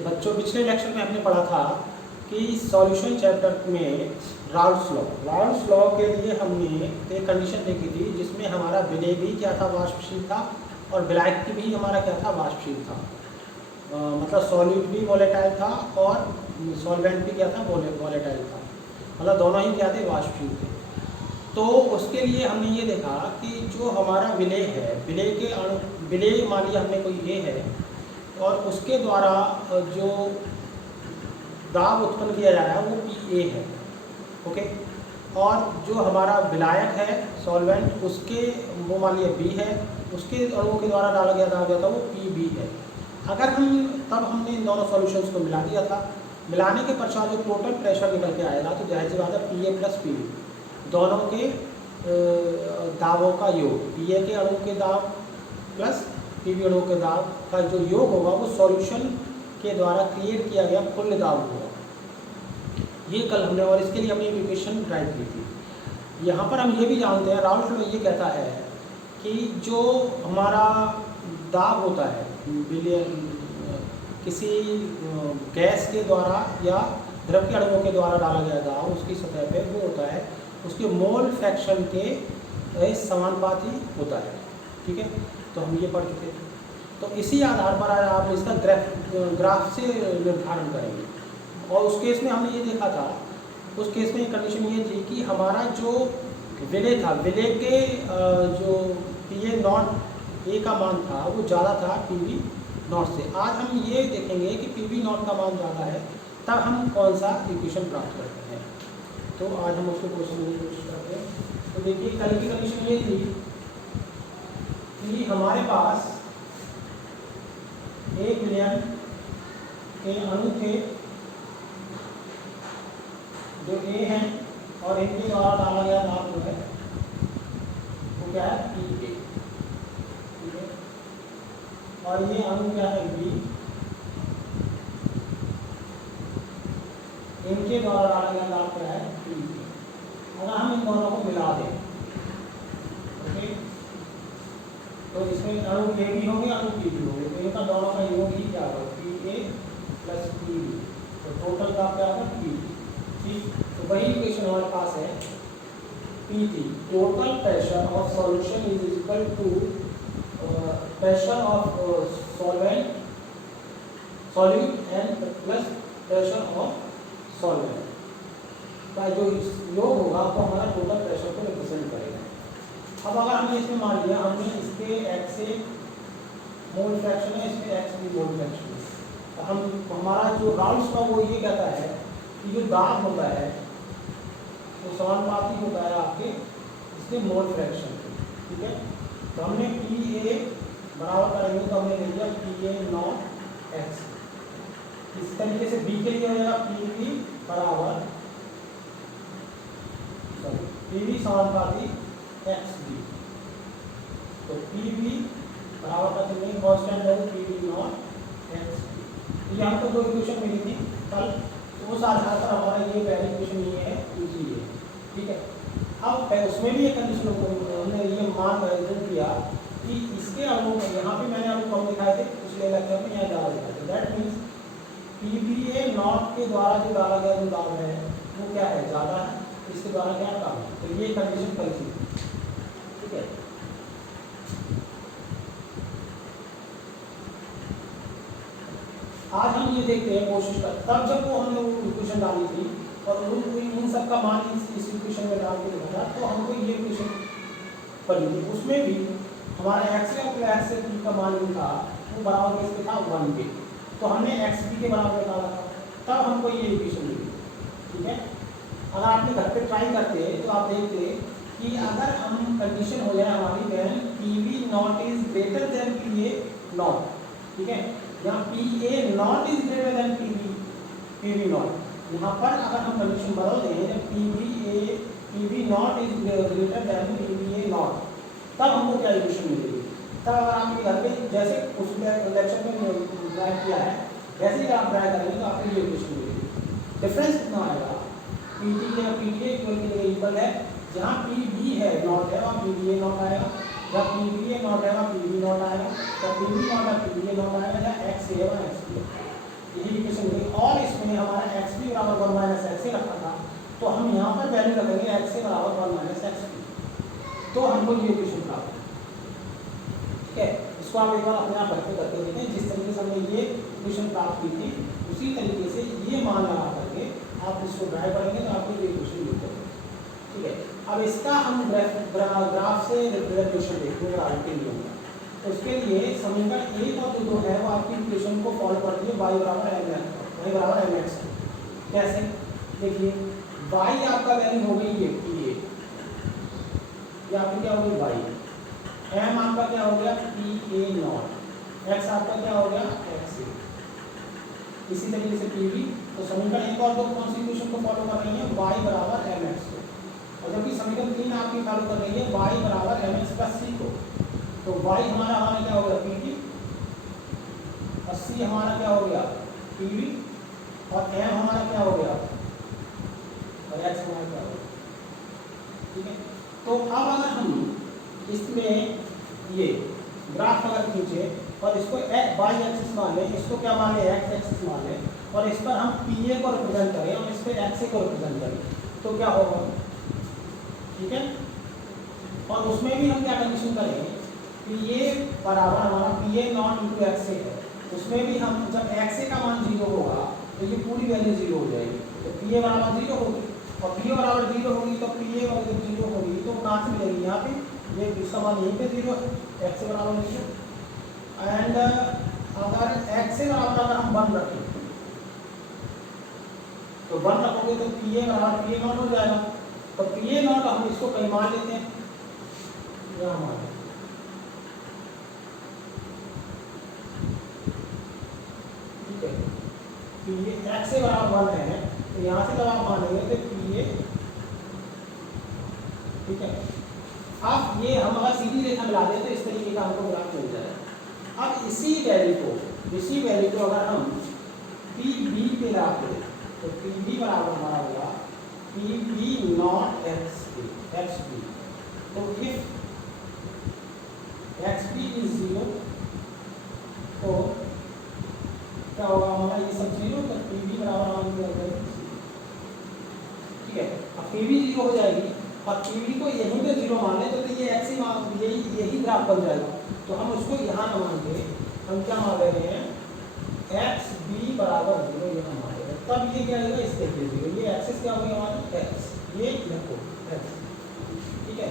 तो बच्चों पिछले लेक्चर में हमने पढ़ा था कि सॉल्यूशन चैप्टर में राउल्स लॉ के लिए हमने एक कंडीशन देखी थी जिसमें हमारा विलेय भी क्या था, वाष्पशील था, और विलायक भी हमारा क्या था, वाष्पशील था। मतलब सॉलिड भी वोलेटाइल था और सॉल्वेंट भी क्या था, वोलेटाइल था। मतलब दोनों ही क्या थे, वाष्पशील थे। तो उसके लिए हमने ये देखा कि जो हमारा विलेय है, विलेय के विलेय मान लिया हमने कोई ए है और उसके द्वारा जो दाब उत्पन्न किया जा रहा है वो पी ए है, ओके। और जो हमारा विलायक है, सॉल्वेंट, उसके वो मान लिया बी है, उसके अणुओं के द्वारा डाला गया दाब था वो पी बी है। अगर हमने इन दोनों सॉल्यूशंस को मिला दिया था। मिलाने के पश्चात जो टोटल प्रेशर निकल के आएगा तो जाहिर सी बात है P A plus P B दोनों के दाबों का योग, पी ए के अणु के दाब प्लस पी बी अणु के दाब का जो योग होगा वो सॉल्यूशन के द्वारा क्रिएट किया गया कुल दाब होगा। ये कल हमने, और इसके लिए हमने एक इक्वेशन ड्राइव की थी। यहाँ पर हम ये भी जानते हैं, राउल्स लॉ ये कहता है कि जो हमारा दाब होता है किसी गैस के द्वारा या द्रव्य अणुओं के द्वारा डाला गया दाब उसकी सतह पे वो होता है उसके मोल फ्रैक्शन के समानुपाती होता है, ठीक है। तो हम ये पढ़ चुके थे। तो इसी आधार पर आप इसका ग्राफ से निर्धारण करेंगे। और उस केस में हमने ये देखा था, उस केस में कंडीशन ये थी कि हमारा जो विलेय था, विलेय के जो पी ए नॉट ए का मान था वो ज़्यादा था पी बी नॉट से। आज हम ये देखेंगे कि पी बी नॉट का मान ज़्यादा है तब हम कौन सा इक्वेशन प्राप्त करते हैं। तो आज हम उसको क्वेश्चन की कोशिश करते हैं। तो देखिए कल की कंडीशन ये थी कि हमारे पास 1 मिलियन के अणु थे जो ए हैं और इनके द्वारा डाला गया दाब जो है वो क्या है, पी ए, ठीक है। और ये अणु क्या है, बी, इनके द्वारा डाला गया दाब क्या है, पी बी। अगर हम इन दोनों को मिला दें, ओके, तो इसमें अणु ए भी होंगे, अणु पी भी होंगे, तो इनका दोनों का योग ही क्या होगा, P A plus P B. तो टोटल दाब क्या होगा, पी बी, ठीक। तो वही इक्वेशन हमारे पास है, PT total pressure of solution is equal to pressure of solute and plus pressure of solvent का जो योग होगा तो हमारा टोटल प्रेशर को रिप्रेजेंट करेगा। अब अगर हमने इसमें मान लिया हमने इसके x से मोल फ्रैक्शन है, इसके x भी मोल फ्रैक्शन है, तो हमारा जो राउल्स लॉ वो ये कहता है कि जो दाब होता है वो समानुपाती होता है आपके इसके मोल फ्रैक्शन, ठीक है। तो हमने पी ए बराबर करेंगे तो हमने ले लिया पी ए नॉट एक्स। इस तरीके से बी के लिए हो जाएगा पी बी बराबर पी बी समानुपाती एक्स बी। तो पी बी बराबर का चलिए कांस्टेंट है P B naught X B. तो यहाँ तो दो इक्वेशन मिली थी कल, उस आधार पर हमारा ये पहली इक्वेशन ये है, दूसरी ये, ठीक है। अब उसमें भी एक कंडीशन हमने ये मान रिप्रेजेंट किया कि इसके अणु यहाँ पे मैंने अणु कम दिखाए थे पिछले लेक्चर में, यहाँ ज़्यादा दिखाए थे। That means P B A naught के द्वारा जो डाला गया जो दाब है वो क्या है, ज़्यादा है, इसके द्वारा क्या कम है। तो ये कंडीशन कल थी, ठीक है। आज हम ये देखते हैं, कोशिश कर तब जब वो हमने वो इक्वेशन डाली थी और उन सब का मान इस इक्वेशन में डाल के देखा था तो हमको ये इक्वेशन पड़ी थी। उसमें भी हमारे एक्स रे और एक्स रे का मान जो था वो बराबर किसके था, 1 के। तो हमने एक्स बी के बराबर निकाला था, तब हमको ये इक्वेशन मिली, ठीक है। अगर आपने घर पे ट्राई करते तो आप देखते कि अगर हम कंडीशन हो जाए हमारी then P B naught is greater than P A naught, ठीक है। यहाँ P A naught is greater than P B naught, यहाँ पर अगर हम कंडीशन बदल दें P B naught is greater than P B A naught, तब हमको क्या इक्वेशन मिलेगी। तब अगर आप घर पे जैसे उस लेक्चर में ड्राइव किया है वैसे ही आप ड्राइव करेंगे तो आपको ये इक्वेशन मिलेगी। डिफरेंस कितना आएगा, पी टी या पी टी ए इक्वल है, जहाँ पी बी है नॉट है वहाँ पी बी ए नॉट आएगा, जब पी बी ए नॉट है वहाँ पी बी नॉट आएगा, जब पी बी नॉट है पी बी ए नॉट आएगा, जहाँ एक्स ए है वहाँ एक्स बी। यही इक्वेशन मिली। और इसमें हमारा एक्स बी बराबर 1 माइनस एक्स ए रखा था, तो हम यहाँ पर वैल्यू रखेंगे एक्स ए बराबर 1 माइनस एक्स बी, तो हमको ये इक्वेशन प्राप्त है। ठीक है, इसको आप एक बार अपने आप करके देखें। जिस तरीके से हमने ये इक्वेशन प्राप्त की थी उसी तरीके से ये मान लगा करके आप इसको ड्राइव करेंगे तो आपको ये इक्वेशन मिल जाएगी। ठीक है, अब इसका हम ग्राफ से रिप्रेजेंटेशन देखेंगे के लिए। तो उसके लिए समीकरण 1 और 2 है वो आपकी इक्वेशन को फॉलो करती है y बराबर mx। कैसे? देखिए y आपका वैल्यू हो गई ये ये आपकी क्या हो गई y, m आपका क्या हो गया PA0, x आपका क्या हो गया XA। इसी तरीके से PB। तो समीकरण 1 और 2 कौन सी इक्वेशन को फॉलो कर रही है? y बराबर mx को। और जबकि समीकरण 3 आपकी फॉलो कर रही है y बराबर mx प्लस c को। तो y हमारा क्या हो गया PB, और c हमारा क्या हो गया PB, और m हमारा क्या हो गया और x हमारा क्या हो गया। ठीक है, तो अब अगर हम इसमें ये ग्राफ अगर खींचे और इसको y एक्सिस मान लें, इसको क्या मान लें x एक्सिस मान लें, और इस पर हम PA को रिप्रेजेंट करें और इस पर XA को रिप्रेजेंट करें, तो क्या होगा? ठीक है, और उसमें भी हम क्या कंडीशन करें कि ये बराबर हमारा PA0 इंटू XA है। उसमें भी हम जब XA का मान 0 होगा तो ये पूरी वैल्यू 0 हो जाएगी। तो PA बराबर 0 होगी, और PA बराबर 0 होगी तो PA बराबर 0 होगी तो कहाँ से मिलेगी? यहाँ पे ये इसका मान यहीं पे 0 है, XA बराबर 0। एंड अगर XA बराबर अगर हम 1 रखें तो 1 रखोगे तो PA बराबर PA0 हो जाएगा। तो PA0 हम इसको कहीं मान लेते हैं, यहाँ मान लेते हैं। ये x से बराबर 1 है तो यहाँ से जब आप मानेंगे तो PA। ठीक है, अब ये हम अगर सीधी रेखा मिला दें तो इस तरीके का हमको ग्राफ मिल जाएगा। अब इसी वैल्यू को अगर हम PB पे लाते हैं तो PB बराबर हमारा होगा PB0 XB। तो इफ XB इज 0 तो क्या होगा हमारा ये सब 0, तो PB बराबर मान दिया जाएगा। ठीक है, अब PB 0 हो जाएगी और PB को यहीं पे 0 मान लें तो ये एक्स यही ग्राफ बन जाएगा। तो हम उसको यहाँ न मान के हम क्या मान ले रहे हैं XB बराबर 0 यहाँ मान ले रहे हैं। तब ये क्या आएगा इस तरीके से, ये एक्सिस क्या होगा हमारा x, ये देखो x। ठीक है,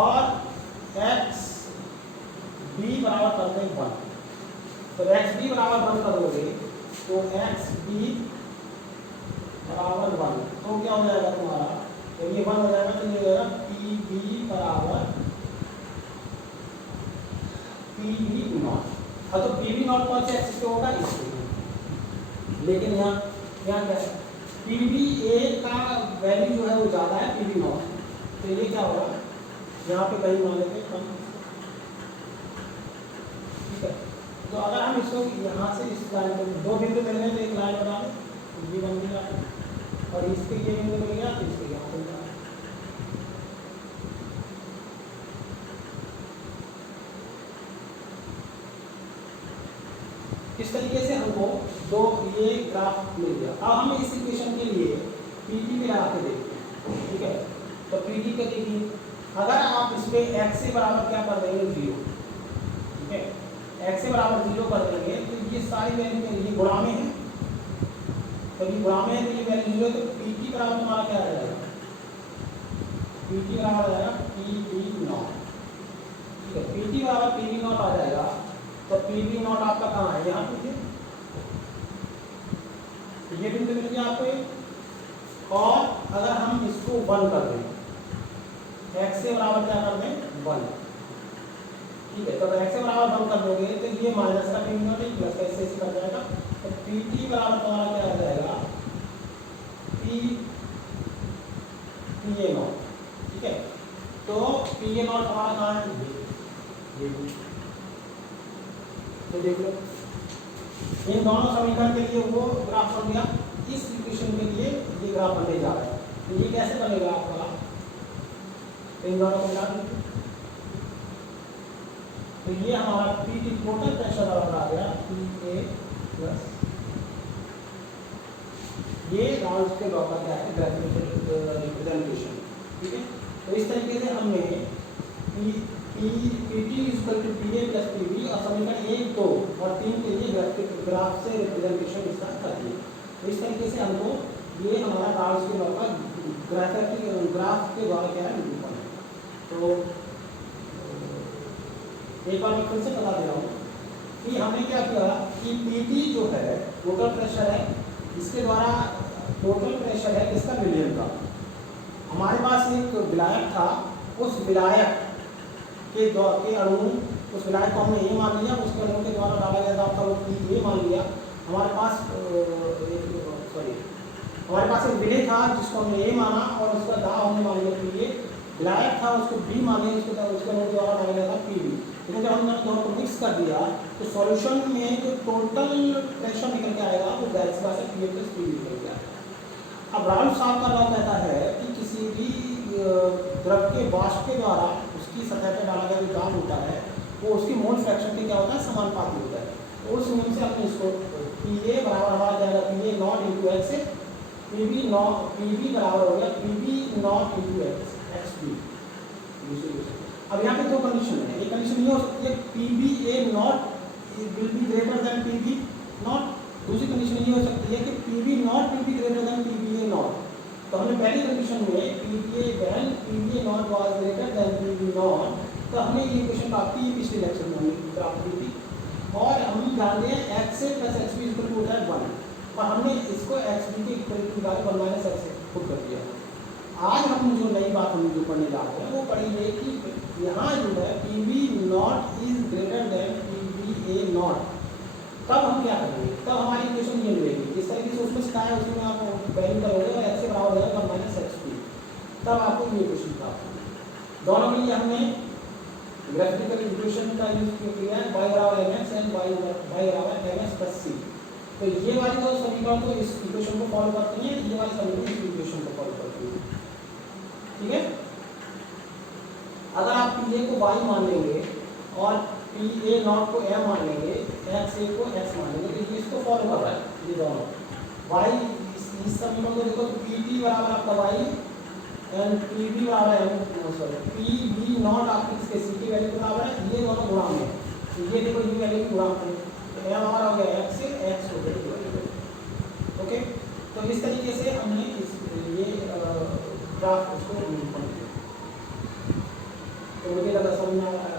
और XB बराबर करते हैं 1। तो XB बराबर 1 कर दोगे तो XB बराबर 1 तो क्या हो जाएगा तुम्हारा? तो ये 1 हो जाएगा तो ये हो जाएगा PB बराबर PB0। हाँ, तो PB0 कौन से एक्सिस पे होगा? इस पे। लेकिन यहाँ क्या है PBA का वैल्यू जो है वो ज़्यादा है PB0, तो ये क्या होगा यहाँ पे कहीं मान लेते हैं कम। ठीक है, तो अगर हम इसको यहाँ से इस लाइन को 2 बिंदु मिल गए तो एक लाइन बना लें, ये बन गया, और इसके ये बिंदु मिल गया तो इसके यहाँ मिल गया। इस तरीके से हमको ये ग्राफ मिल गया। अब हम इस इक्वेशन के लिए PD में लगा के देखते हैं। ठीक है, तो PD के देखिए अगर आप इस पे x से बराबर क्या कर देंगे 0। ठीक है, x से बराबर 0 कर देंगे तो ये सारी वैल्यू ये गुणा में है, तो ये गुणा में है तो ये वैल्यू 0 है। तो PT बराबर हमारा क्या आ जाएगा? PT बराबर आ जाएगा PB0। ठीक है, PT बराबर PB0 आ जाएगा। तो PB0 आपका कहाँ है? यहाँ पे ये बिंदु मिल गया आपको एक। और अगर हम इसको 1 कर दें, x से बराबर क्या कर दें 1। ठीक है, तो अगर x से बराबर 1 कर दोगे तो ये माइनस का PB0 प्लस का ऐसे कर जाएगा। तो PT बराबर तुम्हारा क्या आ जाएगा PA0। ठीक है, तो PA0 तुम्हारा कहाँ है? ये तो देख लो इन दोनों समीकरण के लिए वो ग्राफ बन गया, इस इक्वेशन के लिए ये ग्राफ बनने जा रहा है। तो ये कैसे बनेगा आपका? इन दोनों को मिला दीजिए तो ये हमारा PT टोटल प्रेशर बराबर आ गया PA प्लस ये राल्स के लॉ का क्या है, ग्राफिकल रिप्रेजेंटेशन। ठीक है, तो इस तरीके से हमने PT equal to PA plus PB और समीकरण 1, 2 और 3 के लिए ग्राफ से रिप्रेजेंटेशन इसका कर दिया। तो इस तरीके से हमको ये हमारा राल्स के लॉ का ग्राफ के द्वारा क्या है, निरूपण है। तो एक बार मैं फिर से बता दे रहा हूँ कि हमने क्या किया कि PT जो है टोटल प्रेशर है, इसके द्वारा टोटल प्रेशर है इसका मिलियन का। हमारे पास एक विलायक था, उस विलायक के अणु, उस विलायक को हमने ए मान लिया, उसके अणु के द्वारा डाला गया था वो PA मान लिया। हमारे पास एक विलेय था जिसको हमने ए माना और उसका दाब हमने मान लिया PA। विलायक था उसको B मान लिया, उसके अणु के द्वारा डाला गया था PB। लेकिन जब हमने दोनों को मिक्स कर दिया तो सॉल्यूशन में जो टोटल प्रेशर निकल के आएगा वो गैस का से PA प्लस PB निकल के आएगा। अब राल्फ साहब का लॉ कहता है कि किसी भी द्रव के वाष्प के द्वारा उसकी सतह पर डाला गया जो दाब होता है वो उसकी मोल फ्रैक्शन के क्या होता है, समानुपाती होता है। तो उस नियम से हमने इसको PA बराबर हमारा जाएगा PA not into x, PB बराबर हो गया PB नॉट इंटू XB। अब यहाँ पे दो कंडीशन है, एक कंडीशन ये हो सकती है PBA not will be greater than PB not, दूसरी कंडीशन ये हो सकती है कि PB not will be greater than PBA not. तो हमने पहली कंडीशन में PBA not was greater than PB not, तो हमने ये इक्वेशन प्राप्त की पिछले लेक्चर में हमने प्राप्त की थी। और हम जानते हैं XA plus XB equal to होता है 1 और हमने इसको XB के इक्वल टू निकाल 1 माइनस x पुट कर दिया। आज हम जो नई बात हम जो पढ़ने जा रहे हैं वो पढ़ेंगे कि यहाँ जो है PB not is greater then PBA not. तब हम क्या करेंगे, तब हमारी इक्वेशन ये मिलेगी जिस तरीके से उसमें सिखाया उसमें आप वैल्यू करोगे और x से बराबर हो जाएगा 1 माइनस XB, तब आपको ये इक्वेशन प्राप्त होगी। दोनों के लिए हमने ग्राफिकल इक्वेशन का यूज किया है, y बराबर mx एंड y बराबर mx प्लस c। तो ये वाली जो समीकरण तो इस इक्वेशन को फॉलो करती है, ये वाली समीकरण इस इक्वेशन को फॉलो करती है। ठीक है, अगर आप PA को y मान लेंगे और PA नॉट को m मान लेंगे, XA को x मान लेंगे, तो ये इसको फॉलो कर रहा है। ये दोनों y इस समीकरण को देखो तो PT बराबर आपका y एंड PB बराबर m, PB नॉट आपकी किसके c की वैल्यू के बराबर है, ये दोनों गुणांक है। तो ये देखो ये वैल्यू की गुणांक है, तो m हमारा हो गया x से x हो गया। ओके, तो इस तरीके से हमने ये ग्राफ उसको निरूपण किया। तो मुझे लगा समझ में आया।